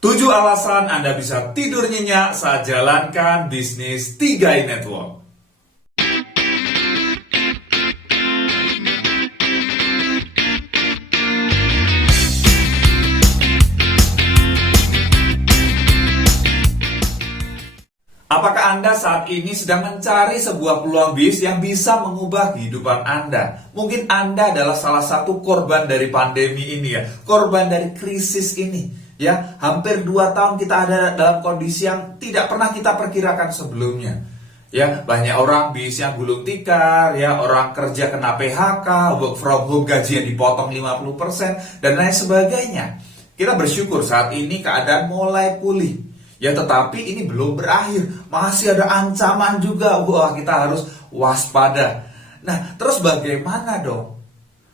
7 alasan Anda bisa tidur nyenyak saat jalankan bisnis 3i Network. Apakah Anda saat ini sedang mencari sebuah peluang bisnis yang bisa mengubah kehidupan Anda? Mungkin Anda adalah salah satu korban dari pandemi ini ya, korban dari krisis ini. Ya, hampir 2 tahun kita ada dalam kondisi yang tidak pernah kita perkirakan sebelumnya. Ya, banyak orang bisnisnya gulung tikar, ya, orang kerja kena PHK, work from home gajinya dipotong 50% dan lain sebagainya. Kita bersyukur saat ini keadaan mulai pulih. Ya, tetapi ini belum berakhir. Masih ada ancaman juga. Wah, kita harus waspada. Nah, terus bagaimana dong?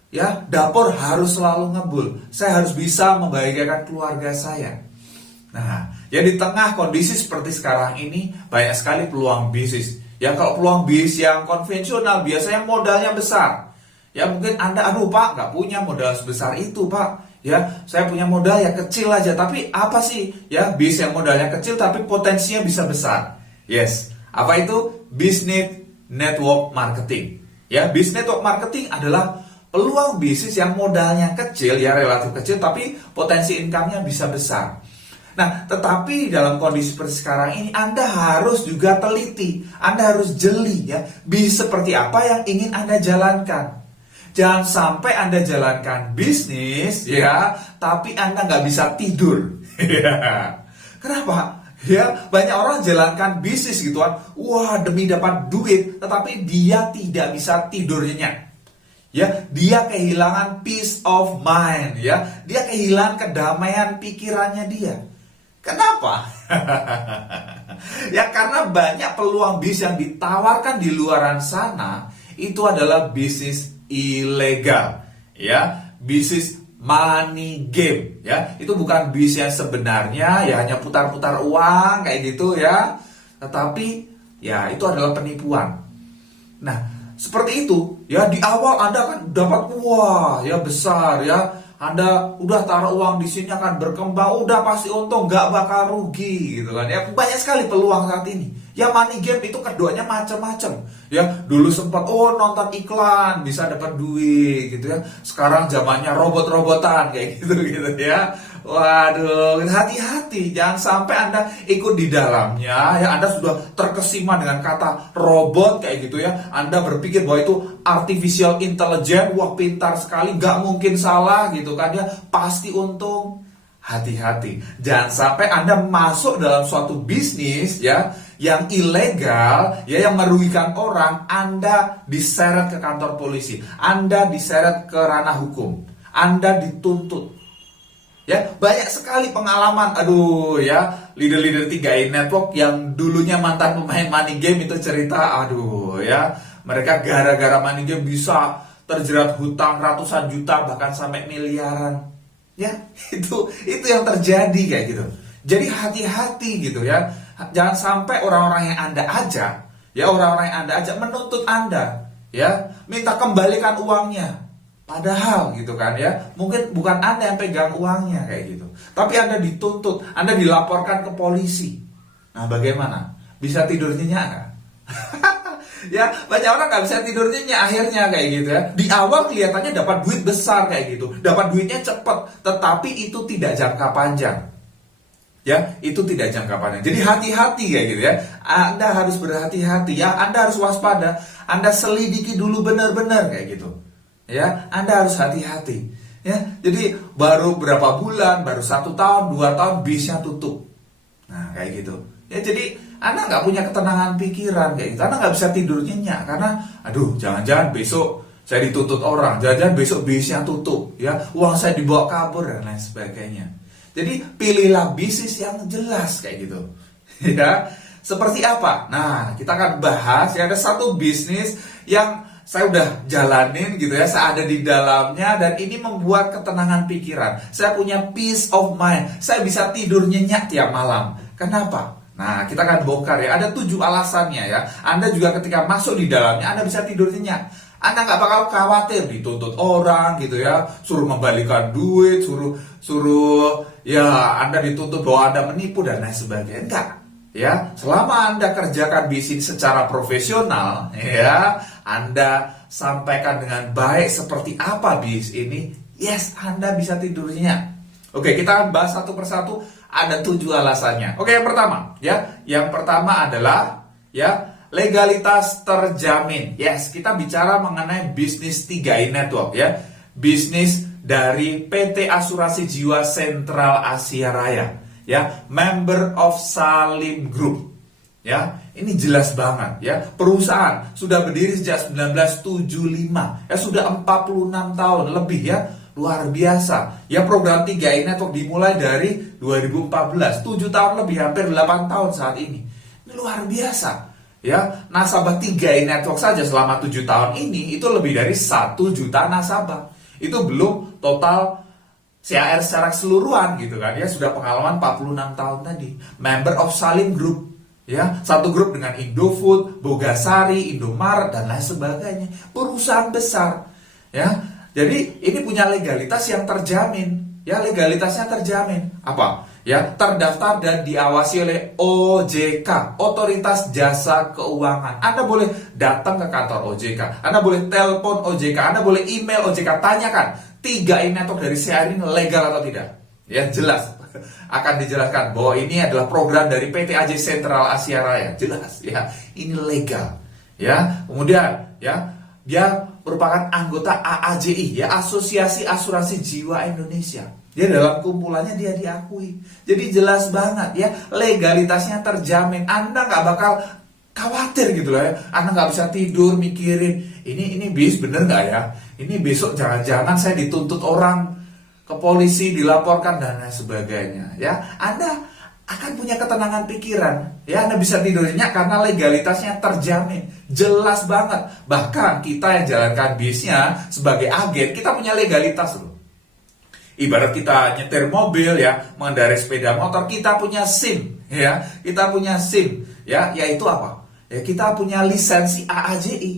Ya, dapur harus selalu ngebul. Saya harus bisa membahagiakan keluarga saya. Nah, ya di tengah kondisi seperti sekarang ini, banyak sekali peluang bisnis. Ya, kalau peluang bisnis yang konvensional, biasanya modalnya besar. Ya, mungkin Anda, aduh Pak, nggak punya modal sebesar itu Pak. Ya, saya punya modal yang kecil aja. Tapi apa sih? Ya, bisnis yang modalnya kecil tapi potensinya bisa besar. Yes, apa itu? Business network marketing. Ya, business network marketing adalah peluang bisnis yang modalnya kecil, ya relatif kecil, tapi potensi income-nya bisa besar. Nah, tetapi dalam kondisi seperti sekarang ini, Anda harus juga teliti. Anda harus jeli, ya. Bisnis seperti apa yang ingin Anda jalankan. Jangan sampai Anda jalankan bisnis, ya, tapi Anda nggak bisa tidur. Kenapa? Ya, banyak orang jalankan bisnis gitu kan. Wah, demi dapat duit, tetapi dia tidak bisa tidur nyenyak. Ya, dia kehilangan peace of mind, ya. Dia kehilangan kedamaian pikirannya dia. Kenapa? Ya, karena banyak peluang bisnis yang ditawarkan di luaran sana itu adalah bisnis ilegal, ya, bisnis money game, ya. Itu bukan bisnis yang sebenarnya, ya, hanya putar-putar uang kayak gitu, ya. Tetapi ya itu adalah penipuan. Nah, seperti itu, ya, di awal Anda kan dapat wah, ya, besar, ya. Anda udah taruh uang di sini akan berkembang, udah pasti untung, nggak bakal rugi gitu kan. Ya, banyak sekali peluang saat ini. Ya, money game itu keduanya macam-macam. Ya, dulu sempat nonton iklan bisa dapat duit gitu ya. Sekarang zamannya robot-robotan kayak gitu ya. Waduh, hati-hati jangan sampai Anda ikut di dalamnya ya. Anda sudah terkesima dengan kata robot kayak gitu ya. Anda berpikir bahwa itu artificial intelligence, wah pintar sekali, nggak mungkin salah gitu kan ya. Pasti untung. Hati-hati, jangan sampai Anda masuk dalam suatu bisnis ya yang ilegal, ya, yang merugikan orang. Anda diseret ke kantor polisi, Anda diseret ke ranah hukum, Anda dituntut. Ya, banyak sekali pengalaman, aduh ya, leader-leader 3i Network yang dulunya mantan pemain money game itu cerita, aduh ya, mereka gara-gara money game bisa terjerat hutang ratusan juta bahkan sampai miliaran. Ya, itu yang terjadi kayak gitu. Jadi hati-hati gitu ya. Jangan sampai orang-orang yang Anda ajak, ya, orang-orang yang Anda ajak menuntut Anda, ya, minta kembalikan uangnya. Padahal gitu kan ya, mungkin bukan Anda yang pegang uangnya kayak gitu. Tapi Anda dituntut, Anda dilaporkan ke polisi. Nah, bagaimana? Bisa tidur nyenyak nggak? Ya, banyak orang nggak bisa tidur nyenyak akhirnya kayak gitu ya. Di awal kelihatannya dapat duit besar kayak gitu, dapat duitnya cepat, tetapi itu tidak jangka panjang. Ya, itu tidak jangka panjang. Jadi hati-hati kayak gitu ya. Anda harus berhati-hati ya. Anda harus waspada. Anda selidiki dulu benar-benar kayak gitu. Ya, Anda harus hati-hati. Ya, jadi baru berapa bulan, baru 1 tahun, 2 tahun bisnya tutup. Nah, kayak gitu. Ya, jadi Anda nggak punya ketenangan pikiran kayak gitu. Anda nggak bisa tidur nyenyak karena, aduh, jangan-jangan besok saya dituntut orang, jangan-jangan besok bisnya tutup, ya, uang saya dibawa kabur dan lain sebagainya. Jadi pilihlah bisnis yang jelas kayak gitu. Ya, seperti apa? Nah, kita akan bahas ya, ada satu bisnis yang saya udah jalanin gitu ya, saya ada di dalamnya dan ini membuat ketenangan pikiran. Saya punya peace of mind. Saya bisa tidur nyenyak tiap malam. Kenapa? Nah, kita akan bongkar ya. Ada 7 alasannya ya. Anda juga ketika masuk di dalamnya Anda bisa tidur nyenyak. Anda nggak bakal khawatir dituntut orang gitu ya, suruh membalikan duit, suruh ya Anda dituntut bahwa Anda menipu dan lain sebagainya. Enggak. Ya, selama Anda kerjakan bisnis secara profesional, ya, Anda sampaikan dengan baik seperti apa bisnis ini, yes, Anda bisa tidurnya. Oke, kita bahas satu persatu. Ada 7 alasannya. Oke, yang pertama adalah ya legalitas terjamin. Yes, kita bicara mengenai bisnis 3i Network ya, bisnis dari PT Asuransi Jiwa Sentral Asia Raya. Ya, member of Salim Group. Ya, ini jelas banget ya. Perusahaan sudah berdiri sejak 1975. Ya, sudah 46 tahun lebih ya. Luar biasa. Ya, program 3i Network dimulai dari 2014. 7 tahun lebih, hampir 8 tahun saat ini. Ini luar biasa. Ya, nasabah 3i Network saja selama 7 tahun ini itu lebih dari 1 juta nasabah. Itu belum total CAR secara keseluruhan gitu kan ya, sudah pengalaman 46 tahun tadi. Member of Salim Group ya, satu grup dengan Indofood, Bogasari, Indomaret dan lain sebagainya. Perusahaan besar ya. Jadi ini punya legalitas yang terjamin. Ya, legalitasnya terjamin. Apa? Ya, terdaftar dan diawasi oleh OJK, Otoritas Jasa Keuangan. Anda boleh datang ke kantor OJK, Anda boleh telepon OJK, Anda boleh email OJK, tanyakan 3i Network dari CAR ini legal atau tidak. Ya, jelas akan dijelaskan bahwa ini adalah program dari PT AJ Sentral Asia Raya. Jelas ya, ini legal. Ya, kemudian ya, dia merupakan anggota AAJI ya, Asosiasi Asuransi Jiwa Indonesia. Dia dalam kumpulannya dia diakui. Jadi jelas banget ya, legalitasnya terjamin. Anda nggak bakal khawatir gitu loh ya. Anda nggak bisa tidur mikirin ini bis bener nggak ya? Ini besok jangan-jangan saya dituntut orang ke polisi, dilaporkan dan lain sebagainya. Ya, Anda akan punya ketenangan pikiran. Ya, Anda bisa tidur nyenyak karena legalitasnya terjamin. Jelas banget. Bahkan kita yang jalankan bisnisnya sebagai agen, kita punya legalitas loh. Ibarat kita nyetir mobil ya, mengendarai sepeda motor, kita punya SIM ya. Kita punya SIM ya, yaitu apa? Ya, kita punya lisensi AAJI.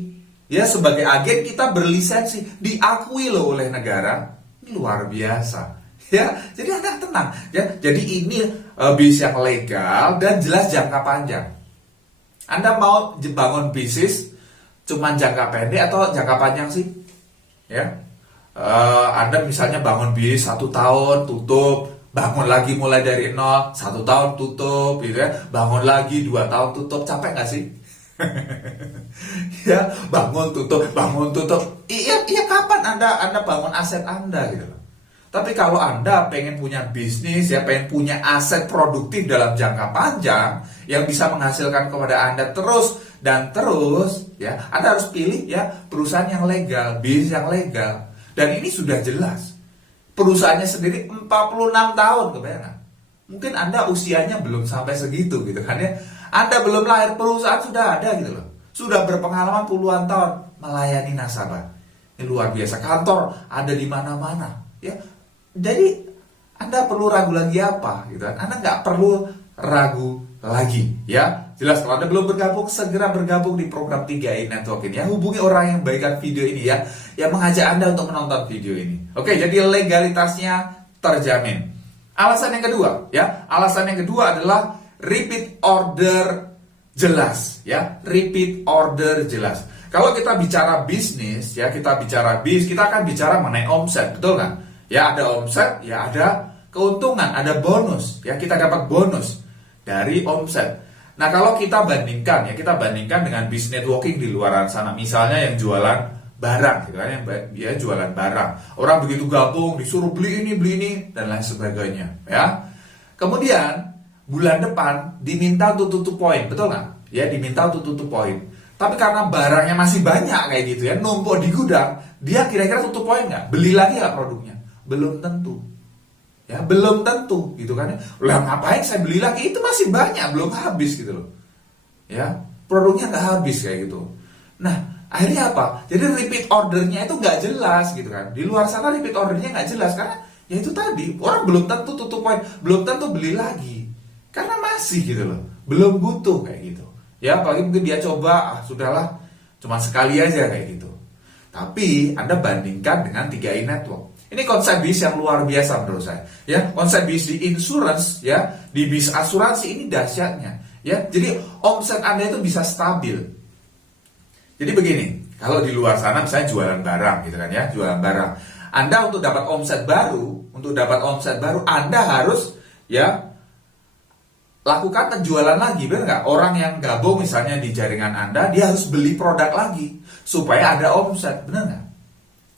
Ya, sebagai agen kita berlisensi, diakui loh oleh negara. Ini luar biasa. Ya, jadi Anda tenang ya. Jadi ini bisnis yang legal dan jelas jangka panjang. Anda mau bangun bisnis cuman jangka pendek atau jangka panjang sih? Ya. Anda misalnya bangun bisnis 1 tahun tutup, bangun lagi mulai dari nol, 1 tahun tutup gitu ya. Bangun lagi 2 tahun tutup, capek nggak sih? Ya, bangun tutup. Iya, kapan Anda bangun aset Anda gitu loh. Tapi kalau Anda pengen punya bisnis ya, pengen punya aset produktif dalam jangka panjang yang bisa menghasilkan kepada Anda terus dan terus ya, Anda harus pilih ya perusahaan yang legal, bisnis yang legal. Dan ini sudah jelas. Perusahaannya sendiri 46 tahun, kebayang nggak? Mungkin Anda usianya belum sampai segitu gitu kan ya. Anda belum lahir, perusahaan sudah ada gitu loh. Sudah berpengalaman puluhan tahun melayani nasabah. Ini luar biasa. Kantor ada di mana-mana ya. Jadi Anda perlu ragu lagi apa gitu kan? Anda nggak perlu ragu lagi ya. Jelas, kalau Anda belum bergabung, segera bergabung di program 3i Network ini ya. Hubungi orang yang bagikan video ini ya, yang mengajak Anda untuk menonton video ini. Oke, jadi legalitasnya terjamin. Alasan yang kedua ya, alasan yang kedua adalah repeat order jelas ya, repeat order jelas. Kalau kita bicara bisnis ya, kita akan bicara mengenai omset, betul kan? Ya, ada omset, ya ada keuntungan, ada bonus ya, kita dapat bonus dari omset. Nah, kalau kita bandingkan dengan bisnis networking di luar sana, misalnya yang jualan barang gitu kan, yang dia jualan barang. Orang begitu gabung disuruh beli ini dan lain sebagainya ya. Kemudian bulan depan diminta untuk tutup poin, betul nggak? Ya, diminta untuk tutup poin. Tapi karena barangnya masih banyak kayak gitu ya, numpuk di gudang, dia kira-kira tutup poin nggak? Beli lagi nggak produknya? Belum tentu. Ya, belum tentu gitu kan. Lah ngapain saya beli lagi? Itu masih banyak, belum habis gitu loh. Ya, produknya nggak habis kayak gitu. Nah, akhirnya apa? Jadi repeat ordernya itu nggak jelas gitu kan. Di luar sana repeat ordernya nggak jelas karena ya itu tadi, orang belum tentu tutup poin, belum tentu beli lagi. Karena masih gitu loh, belum butuh kayak gitu. Ya, apalagi mungkin dia coba, sudahlah, cuma sekali aja kayak gitu. Tapi Anda bandingkan dengan 3i Network. Ini konsep bisnis yang luar biasa menurut saya. Ya, konsep bisnis di insurance, ya, di bisnis asuransi ini dahsyatnya. Ya, jadi omset Anda itu bisa stabil. Jadi begini, kalau di luar sana misalnya jualan barang gitu kan ya, jualan barang. Anda untuk dapat omset baru, Anda harus ya lakukan penjualan lagi, benar nggak? Orang yang gabung misalnya di jaringan Anda, dia harus beli produk lagi supaya ada omset, benar nggak?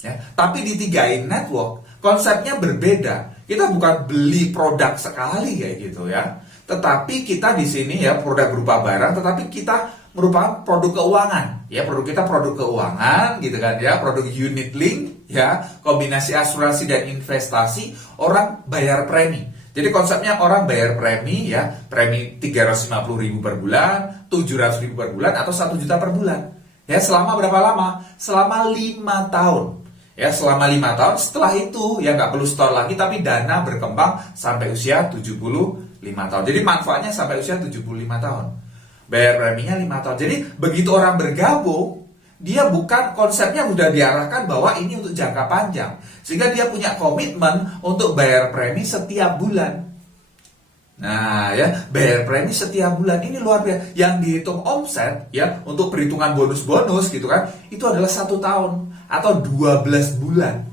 Ya, tapi di 3i Network konsepnya berbeda. Kita bukan beli produk sekali kayak gitu ya, tetapi kita di sini ya produk berupa barang, tetapi kita merupakan produk keuangan. Ya, produk kita produk keuangan gitu kan ya, produk unit link ya, kombinasi asuransi dan investasi, orang bayar premi. Jadi konsepnya orang bayar premi ya, premi 350.000 per bulan, 700.000 per bulan, atau 1 juta per bulan. Ya, selama berapa lama? Selama 5 tahun. Ya, selama 5 tahun, setelah itu ya nggak perlu store lagi, tapi dana berkembang sampai usia 75 tahun. Jadi manfaatnya sampai usia 75 tahun. Bayar preminya 5 tahun. Jadi begitu orang bergabung, dia bukan konsepnya udah diarahkan bahwa ini untuk jangka panjang. Sehingga dia punya komitmen untuk bayar premi setiap bulan. Nah ya, bayar premi setiap bulan ini luar biasa. Yang dihitung omset ya untuk perhitungan bonus-bonus gitu kan, itu adalah 1 tahun atau 12 bulan.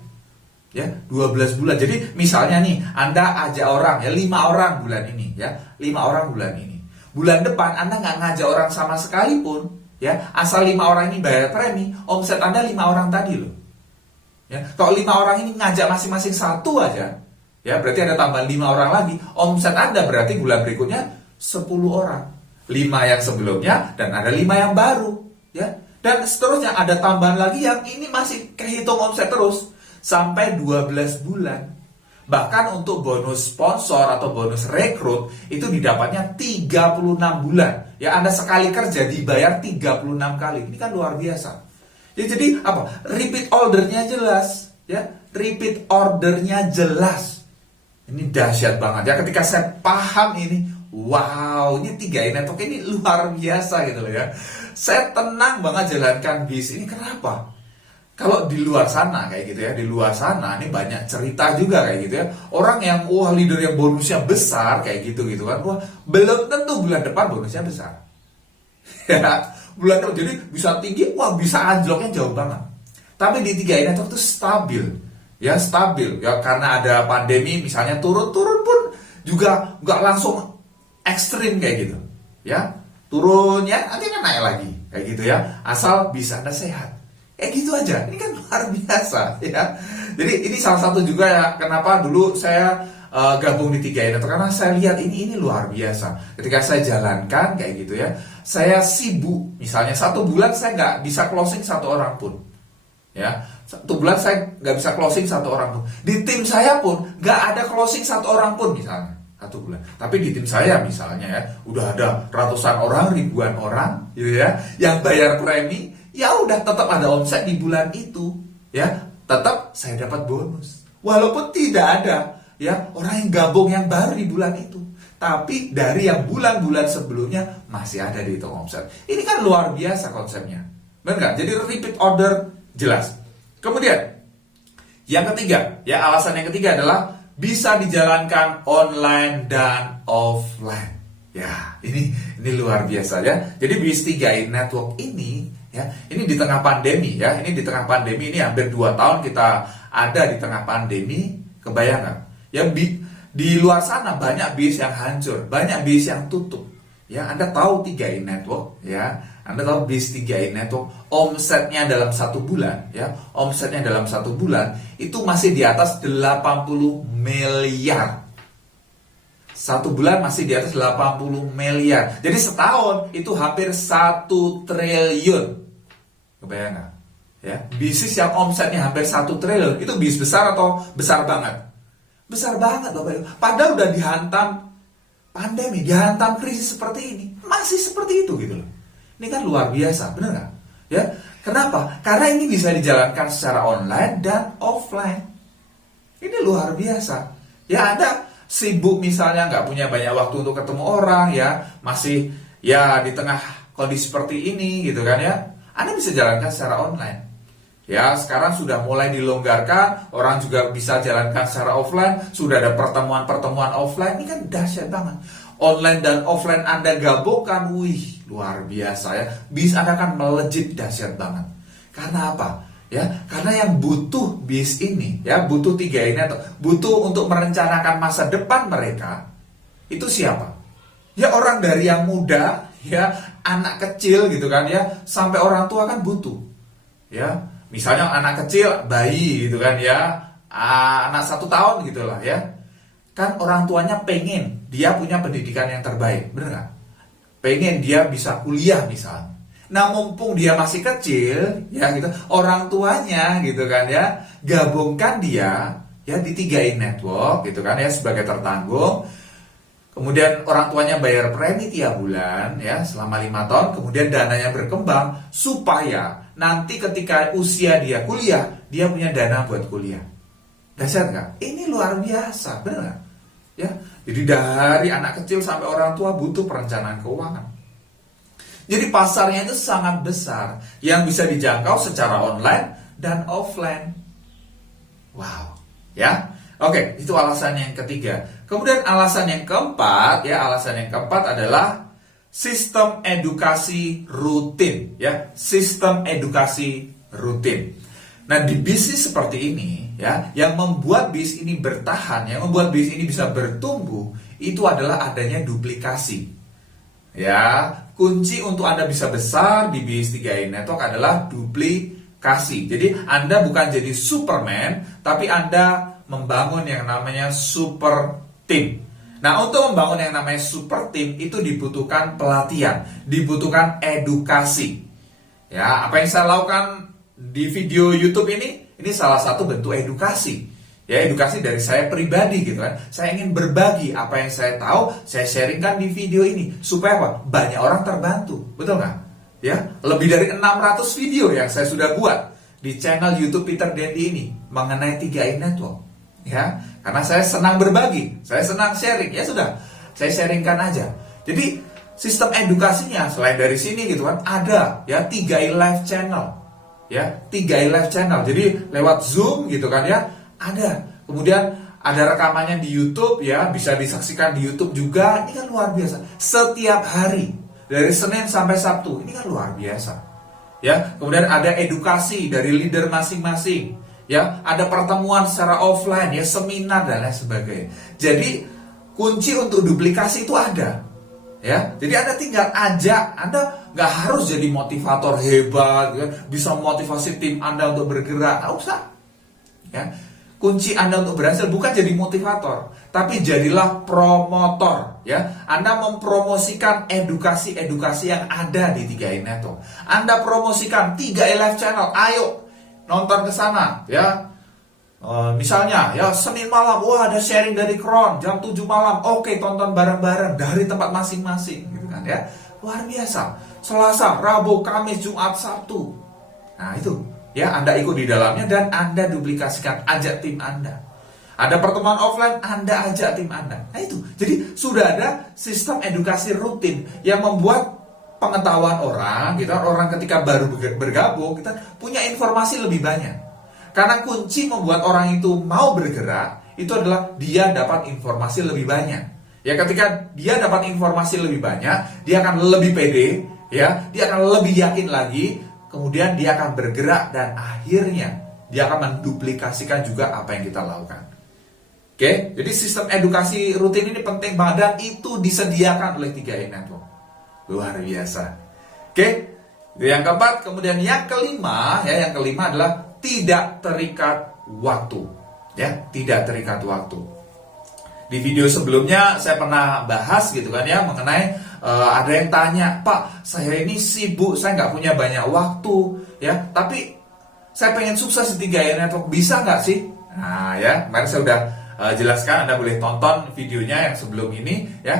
Ya, 12 bulan. Jadi misalnya nih, Anda ajak orang ya 5 orang bulan ini ya, 5 orang bulan ini. Bulan depan Anda nggak ngajak orang sama sekali pun, ya, asal 5 orang ini bayar premi, omset Anda 5 orang tadi loh. Ya, kalau 5 orang ini ngajak masing-masing 1 aja, ya, berarti ada tambahan 5 orang lagi, omset Anda berarti bulan berikutnya 10 orang. 5 yang sebelumnya dan ada 5 yang baru, ya. Dan seterusnya ada tambahan lagi yang ini masih kehitung omset terus sampai 12 bulan. Bahkan untuk bonus sponsor atau bonus rekrut itu didapatnya 36 bulan. Ya, Anda sekali kerja dibayar 36 kali. Ini kan luar biasa. Ya, jadi apa? Repeat ordernya jelas, ya. Repeat ordernya jelas. Ini dahsyat banget ya, ketika saya paham ini. Wow, ini 3i Network ini luar biasa gitu loh ya. Saya tenang banget jalankan bisnis ini. Kenapa? Kalau di luar sana kayak gitu ya, di luar sana ini banyak cerita juga kayak gitu ya. Orang yang wah leader yang bonusnya besar kayak gitu kan. Wah, belum tentu bulan depan bonusnya besar. Ya, bulan depan jadi bisa tinggi, wah bisa anjloknya jauh banget. Tapi di 3i Network itu stabil. Ya, stabil. Ya karena ada pandemi misalnya turun-turun pun juga nggak langsung ekstrim kayak gitu. Ya, turunnya nanti kan naik lagi kayak gitu ya. Asal bisa Anda sehat. Gitu aja, ini kan luar biasa ya. Jadi ini salah satu juga ya kenapa dulu saya gabung di 3i Network, karena saya lihat ini luar biasa. Ketika saya jalankan kayak gitu ya, saya sibuk. Misalnya 1 bulan saya nggak bisa closing 1 orang pun. Ya, 1 bulan saya nggak bisa closing 1 orang pun. Di tim saya pun nggak ada closing 1 orang pun misalnya 1 bulan. Tapi di tim saya misalnya ya, udah ada ratusan orang, ribuan orang gitu ya, yang bayar premi. Ya udah tetap ada omset di bulan itu, ya tetap saya dapat bonus. Walaupun tidak ada ya orang yang gabung yang baru di bulan itu, tapi dari yang bulan-bulan sebelumnya masih ada di hitung omset. Ini kan luar biasa konsepnya, benar nggak? Jadi repeat order jelas. Kemudian yang ketiga, ya alasan yang ketiga adalah bisa dijalankan online dan offline. Ya ini luar biasa ya. Jadi bisnis 3i Network ini. Ya, ini di tengah pandemi ya, ini di tengah pandemi ini hampir 2 tahun kita ada di tengah pandemi, kebayang nggak? Ya di luar sana banyak bisnis yang hancur, banyak bisnis yang tutup. Ya, Anda tahu 3i Network ya, Anda tahu bisnis 3i Network omsetnya dalam 1 bulan ya, omsetnya dalam 1 bulan itu masih di atas 80 miliar. 1 bulan masih di atas 80 miliar. Jadi setahun itu hampir 1 triliun. Kebayang nggak? Ya, bisnis yang omsetnya hampir 1 triliun itu bisnis besar atau besar banget? Besar banget Bapak Ibu. Padahal udah dihantam pandemi, dihantam krisis seperti ini, masih seperti itu gitu loh. Ini kan luar biasa, bener nggak? Ya, kenapa? Karena ini bisa dijalankan secara online dan offline. Ini luar biasa. Ya, Anda sibuk misalnya nggak punya banyak waktu untuk ketemu orang ya, masih ya di tengah kondisi seperti ini gitu kan ya, Anda bisa jalankan secara online Ya, sekarang sudah mulai dilonggarkan, orang juga bisa jalankan secara offline, sudah ada pertemuan-pertemuan offline, ini kan dahsyat banget. Online dan offline Anda gabungkan, wih, luar biasa ya. Bis Anda kan melejit dahsyat banget. Karena apa? Ya, karena yang butuh bis ini, ya, butuh 3 ini atau butuh untuk merencanakan masa depan mereka, itu siapa? Ya orang dari yang muda, ya, anak kecil gitu kan ya, sampai orang tua kan butuh. Ya, misalnya anak kecil, bayi gitu kan ya, anak 1 tahun gitulah ya. Kan orang tuanya pengen dia punya pendidikan yang terbaik, bener nggak? Pengen dia bisa kuliah misalnya. Nah mumpung dia masih kecil, ya gitu, orang tuanya gitu kan ya, gabungkan dia ya di 3i Network gitu kan ya sebagai tertanggung. Kemudian orang tuanya bayar premi tiap bulan ya selama 5 tahun, kemudian dananya berkembang supaya nanti ketika usia dia kuliah, dia punya dana buat kuliah. Dahsyat nggak? Ini luar biasa, bener nggak? Ya, jadi dari anak kecil sampai orang tua butuh perencanaan keuangan. Jadi pasarnya itu sangat besar yang bisa dijangkau secara online dan offline. Wow, ya. Oke, itu alasan yang ketiga. Kemudian alasan yang keempat, ya, alasan yang keempat adalah sistem edukasi rutin, ya, sistem edukasi rutin. Nah, di bisnis seperti ini, ya, yang membuat bis ini bertahan, yang membuat bis ini bisa bertumbuh, itu adalah adanya duplikasi. Ya, kunci untuk Anda bisa besar di bis 3i Network adalah duplikasi. Jadi, Anda bukan jadi Superman, tapi Anda membangun yang namanya super team. Nah, untuk membangun yang namanya super team itu dibutuhkan pelatihan, dibutuhkan edukasi. Ya, apa yang saya lakukan di video YouTube ini salah satu bentuk edukasi. Ya, edukasi dari saya pribadi gitu kan. Saya ingin berbagi apa yang saya tahu, saya sharingkan di video ini supaya apa? Banyak orang terbantu. Betul nggak? Ya, lebih dari 600 video yang saya sudah buat di channel YouTube Peter Dendi ini mengenai 3i Network. Ya, karena saya senang berbagi, saya senang sharing. Ya sudah, saya sharingkan aja. Jadi sistem edukasinya selain dari sini gitu kan ada ya 3i Live Channel. Ya, 3i Live Channel. Jadi lewat Zoom gitu kan ya, ada. Kemudian ada rekamannya di YouTube ya, bisa disaksikan di YouTube juga. Ini kan luar biasa. Setiap hari dari Senin sampai Sabtu. Ini kan luar biasa. Ya, kemudian ada edukasi dari leader masing-masing. Ya, ada pertemuan secara offline ya, seminar dan lain sebagainya. Jadi kunci untuk duplikasi itu ada. Ya, jadi Anda tinggal ajak, Anda nggak harus jadi motivator hebat, ya, bisa memotivasi tim Anda untuk bergerak, nggak usah. Ya, kunci Anda untuk berhasil bukan jadi motivator, tapi jadilah promotor. Ya, Anda mempromosikan edukasi-edukasi yang ada di 3i Network. Anda promosikan 3i Live Channel, ayo nonton ke sana, ya. Misalnya ya Senin malam, wah ada sharing dari Kron jam 7 malam. Oke, tonton bareng-bareng dari tempat masing-masing gitu kan ya. Luar biasa. Selasa, Rabu, Kamis, Jumat, Sabtu. Nah, itu ya Anda ikut di dalamnya dan Anda duplikasikan, ajak tim Anda. Ada pertemuan offline, Anda ajak tim Anda. Nah, itu. Jadi sudah ada sistem edukasi rutin yang membuat pengetahuan orang, gitu, orang ketika baru bergabung, kita punya informasi lebih banyak. Karena kunci membuat orang itu mau bergerak, itu adalah dia dapat informasi lebih banyak. Ya, ketika dia dapat informasi lebih banyak, dia akan lebih pede, ya, dia akan lebih yakin lagi, kemudian dia akan bergerak dan akhirnya dia akan menduplikasikan juga apa yang kita lakukan. Oke, jadi sistem edukasi rutin ini penting banget dan itu disediakan oleh 3i Network. Luar biasa. Oke, itu yang keempat. Kemudian yang kelima, ya, yang kelima adalah tidak terikat waktu. Ya, tidak terikat waktu. Di video sebelumnya saya pernah bahas gitu kan ya mengenai ada yang tanya, Pak, saya ini sibuk, saya nggak punya banyak waktu, ya, tapi saya pengen sukses di 3i Network, bisa nggak sih? Nah, ya, kemarin saya udah jelaskan, Anda boleh tonton videonya yang sebelum ini, ya,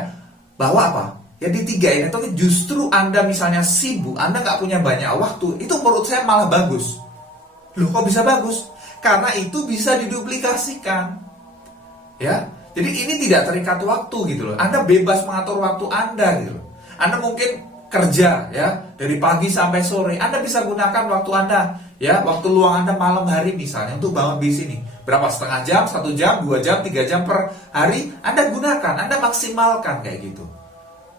bahwa apa? Ya di 3i Network justru Anda misalnya sibuk, Anda nggak punya banyak waktu, itu menurut saya malah bagus. Loh, kok bisa bagus? Karena itu bisa diduplikasikan. Ya, jadi ini tidak terikat waktu gitu loh. Anda bebas mengatur waktu Anda gitu loh. Anda mungkin kerja ya dari pagi sampai sore, Anda bisa gunakan waktu Anda ya, waktu luang Anda malam hari misalnya untuk bangun bisnis ini. Berapa, setengah jam, 1 jam, 2 jam, 3 jam per hari Anda gunakan, Anda maksimalkan kayak gitu.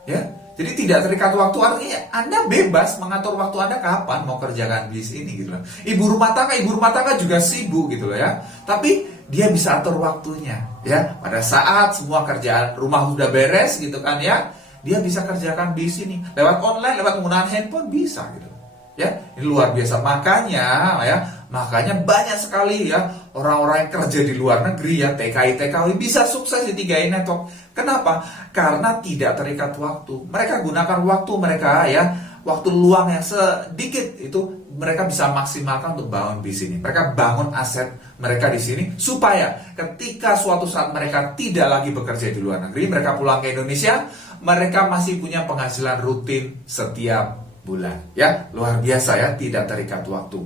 Ya. Jadi tidak terikat waktu, artinya Anda bebas mengatur waktu Anda kapan mau kerjakan bisnis ini gitu loh. Ibu rumah tangga juga sibuk gitu loh ya. Tapi dia bisa atur waktunya ya. Pada saat semua kerjaan rumah sudah beres gitu kan ya, dia bisa kerjakan bisnis ini lewat online, lewat menggunakan handphone bisa gitu. Ya, ini luar biasa. Makanya banyak sekali ya orang-orang yang kerja di luar negeri ya, TKI bisa sukses di 3i Network. Kenapa? Karena tidak terikat waktu. Mereka gunakan waktu mereka ya, waktu luang yang sedikit itu mereka bisa maksimalkan untuk bangun bisnis ini. Mereka bangun aset mereka di sini supaya ketika suatu saat mereka tidak lagi bekerja di luar negeri, mereka pulang ke Indonesia, mereka masih punya penghasilan rutin setiap bulan. Ya, luar biasa ya, tidak terikat waktu.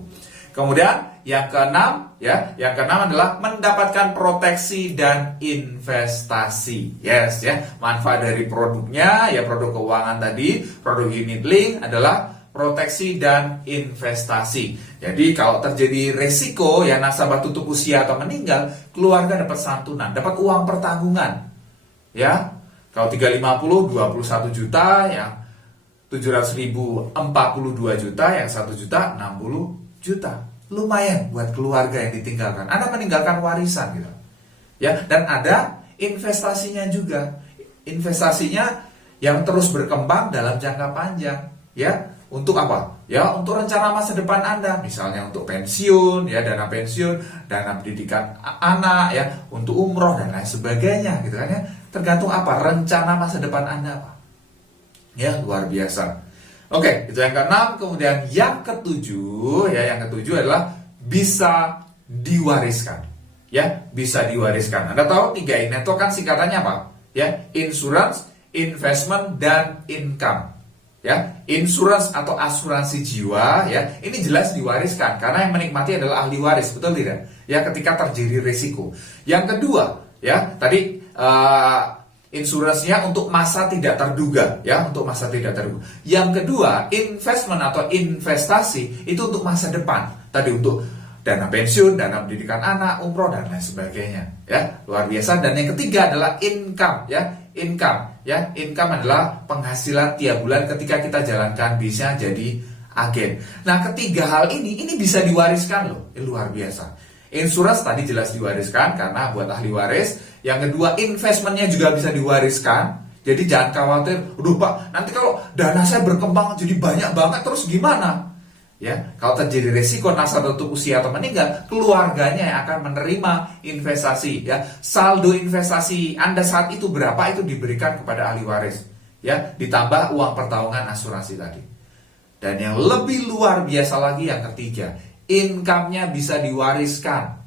Kemudian yang keenam adalah mendapatkan proteksi dan investasi. Yes ya, manfaat dari produknya ya, produk keuangan tadi, produk unit link adalah proteksi dan investasi. Jadi kalau terjadi resiko ya, nasabah tutup usia atau meninggal, keluarga dapat santunan, dapat uang pertanggungan. Ya, kalau 350 21 juta, yang 700.000 42 juta, yang 1 juta 60 juta. Lumayan buat keluarga yang ditinggalkan. Anda meninggalkan warisan gitu. Ya, dan ada investasinya juga. Investasinya yang terus berkembang dalam jangka panjang, ya. Untuk apa? Ya, untuk rencana masa depan Anda, misalnya untuk pensiun, ya, dana pensiun, dana pendidikan anak, ya, untuk umroh dan lain sebagainya, gitu kan ya. Tergantung apa rencana masa depan Anda, Pak. Ya, luar biasa. Oke, itu yang keenam. Kemudian yang ketujuh, ya, yang ketujuh adalah bisa diwariskan. Ya, bisa diwariskan. Anda tahu 3i Network kan singkatannya apa? Ya, insurance, investment, dan income. Ya, insurance atau asuransi jiwa, ya, ini jelas diwariskan karena yang menikmati adalah ahli waris, betul tidak? Ya, ketika terjadi risiko. Yang kedua, ya, tadi insuransinya untuk masa tidak terduga, ya, untuk masa tidak terduga. Yang kedua, investment atau investasi itu untuk masa depan. Tadi untuk dana pensiun, dana pendidikan anak, umroh dan lain sebagainya, ya, luar biasa. Dan yang ketiga adalah income, ya, income, ya, income adalah penghasilan tiap bulan ketika kita jalankan bisnisnya jadi agen. Nah, ketiga hal ini bisa diwariskan loh, luar biasa. Insurance tadi jelas diwariskan karena buat ahli waris. Yang kedua, investmentnya juga bisa diwariskan. Jadi jangan khawatir, aduh Pak, nanti kalau dana saya berkembang jadi banyak banget terus gimana? Ya, kalau terjadi resiko nasabah tutup usia atau meninggal, keluarganya yang akan menerima investasi. Ya, saldo investasi Anda saat itu berapa itu diberikan kepada ahli waris. Ya, ditambah uang pertanggungan asuransi tadi. Dan yang lebih luar biasa lagi yang ketiga, income-nya bisa diwariskan.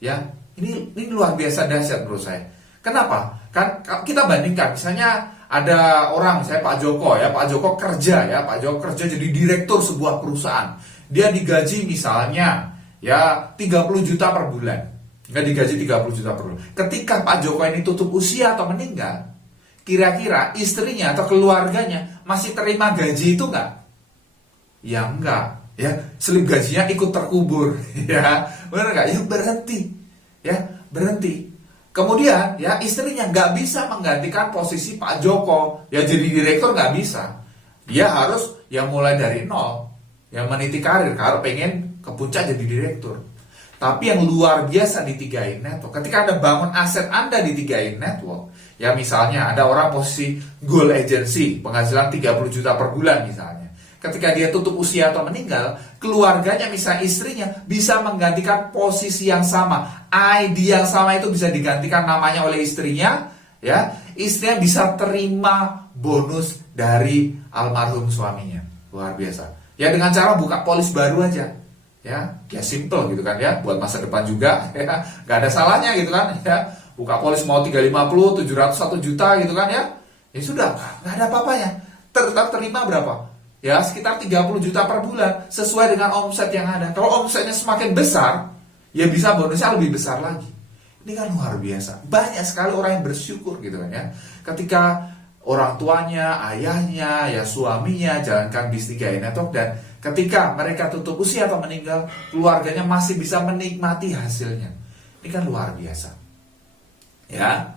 Ya, ini luar biasa dahsyat menurut saya. Kenapa? Kan kita bandingkan, misalnya ada orang, misalnya Pak Joko ya, Pak Joko kerja jadi direktur sebuah perusahaan. Dia digaji misalnya ya 30 juta per bulan. Nggak digaji 30 juta per bulan. Ketika Pak Joko ini tutup usia atau meninggal, kira-kira istrinya atau keluarganya masih terima gaji itu nggak? Ya enggak. Ya, selip gajinya ikut terkubur. Ya, benar nggak? Ya berhenti. Ya, berhenti. Kemudian ya istrinya nggak bisa menggantikan posisi Pak Joko, ya jadi direktur nggak bisa. Dia harus yang mulai dari nol, yang meniti karir kalau pengen ke puncak jadi direktur. Tapi yang luar biasa di 3i Network, ketika Anda bangun aset Anda di 3i Network, ya misalnya ada orang posisi goal agency, penghasilan 30 juta per bulan misalnya. Ketika dia tutup usia atau meninggal, keluarganya misalnya istrinya bisa menggantikan posisi yang sama. ID yang sama itu bisa digantikan namanya oleh istrinya, ya. Istrinya bisa terima bonus dari almarhum suaminya. Luar biasa. Ya dengan cara buka polis baru aja. Ya simple gitu kan ya, buat masa depan juga ya. Gak ada salahnya gitu kan ya. Buka polis mau 350, 701 juta gitu kan ya. Ya sudah, gak ada apa-apanya. Tetap terima berapa? Ya sekitar 30 juta per bulan sesuai dengan omset yang ada. Kalau omsetnya semakin besar, ya bisa bonusnya lebih besar lagi. Ini kan luar biasa. Banyak sekali orang yang bersyukur gitu kan ya. Ketika orang tuanya, ayahnya, ya suaminya jalankan bis 3i Network, dan ketika mereka tutup usia atau meninggal, keluarganya masih bisa menikmati hasilnya. Ini kan luar biasa. Ya.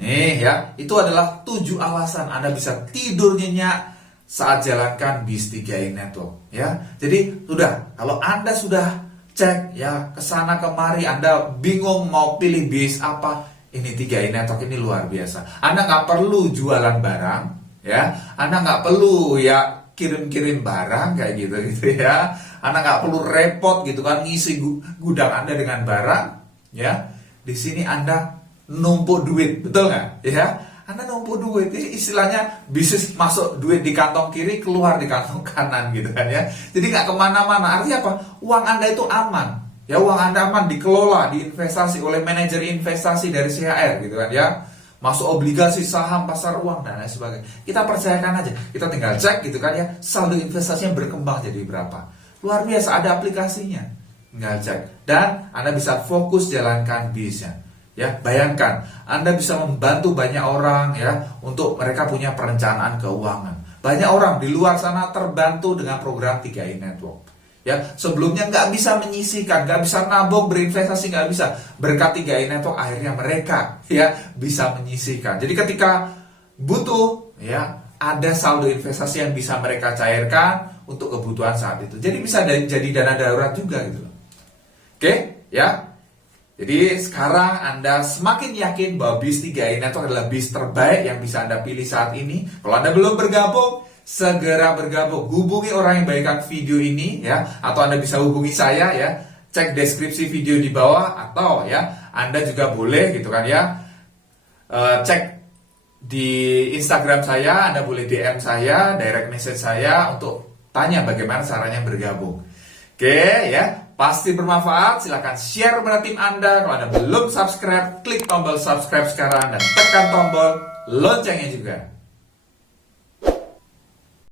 Nih ya, itu adalah 7 alasan Anda bisa tidur nyenyak saat jalankan bis 3i Network, ya. Jadi sudah, kalau Anda sudah cek ya kesana kemari, Anda bingung mau pilih bis apa, ini 3i Network ini luar biasa. Anda nggak perlu jualan barang, ya. Anda nggak perlu ya kirim-kirim barang kayak gitu ya. Anda nggak perlu repot gitu kan ngisi gudang Anda dengan barang, ya. Di sini Anda numpuk duit, betul nggak? Ya, Anda numpuk duit, istilahnya bisnis masuk duit di kantong kiri, keluar di kantong kanan gitu kan ya. Jadi nggak kemana-mana. Artinya apa? Uang Anda itu aman. Ya, uang Anda aman dikelola, diinvestasi oleh manajer investasi dari CHR gitu kan ya. Masuk obligasi, saham, pasar uang dan lain sebagainya. Kita percayakan aja. Kita tinggal cek gitu kan ya, saldo investasinya berkembang jadi berapa. Luar biasa, ada aplikasinya. Tinggal cek. Dan Anda bisa fokus jalankan bisnisnya. Ya, bayangkan Anda bisa membantu banyak orang ya untuk mereka punya perencanaan keuangan. Banyak orang di luar sana terbantu dengan program 3i Network. Ya, sebelumnya nggak bisa menyisihkan, nggak bisa nabung, berinvestasi nggak bisa. Berkat 3i Network akhirnya mereka ya bisa menyisihkan. Jadi ketika butuh ya ada saldo investasi yang bisa mereka cairkan untuk kebutuhan saat itu. Jadi bisa jadi dana darurat juga gitu loh. Oke, ya. Jadi sekarang Anda semakin yakin bahwa bis 3i Network adalah bis terbaik yang bisa Anda pilih saat ini. Kalau Anda belum bergabung, segera bergabung. Hubungi orang yang bagikan video ini ya, atau Anda bisa hubungi saya ya. Cek deskripsi video di bawah, atau ya Anda juga boleh gitu kan ya, cek di Instagram saya. Anda boleh DM saya, direct message saya untuk tanya bagaimana caranya bergabung. Oke ya, pasti bermanfaat. Silahkan share kepada tim Anda. Kalau Anda belum subscribe, klik tombol subscribe sekarang dan tekan tombol loncengnya juga.